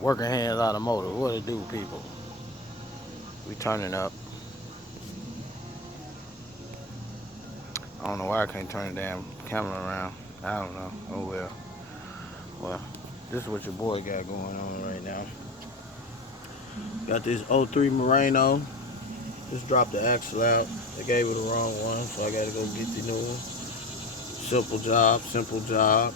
Working Hands Automotive. What it do, people? We turning up. I don't know why I can't turn the damn camera around. I don't know. Oh well. Well, this is what your boy got going on right now. Got this '03 Moreno. Just dropped the axle out. They gave it the wrong one, so I gotta go get the new one. Simple job, simple job.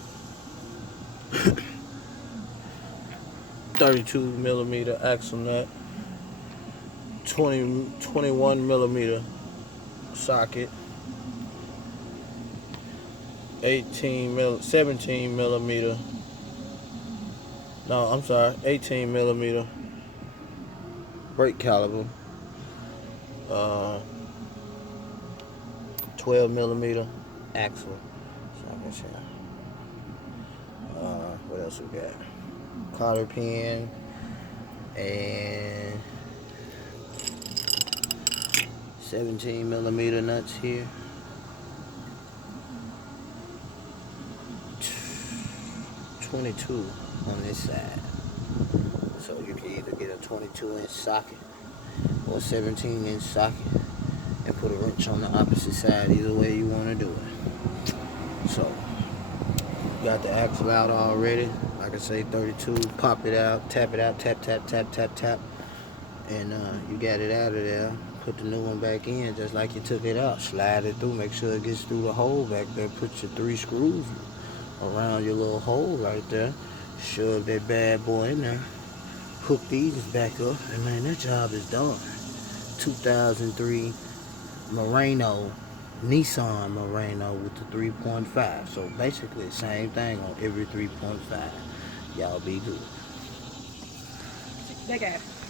32 millimeter axle nut. 21 millimeter socket. 17 millimeter. No, I'm sorry, 18 millimeter brake caliper. Uh, 12 millimeter axle. What else we got? Cotter pin and 17 millimeter nuts here. 22 on this side. So you can either get a 22-inch socket or a 17-inch socket and put a wrench on the opposite side, either way you want to do it. So, got the axle out already. Like I say, 32, pop it out, tap, tap, and you got it out of there. Put the new one back in just like you took it out. Slide it through, make sure it gets through the hole back there. Put your 3 screws around your little hole right there. Shove that bad boy in there. Hook these back up, and man, that job is done. 2003 Moreno, Nissan Moreno with the 3.5. So basically the same thing on every 3.5. Y'all be good. Big ass.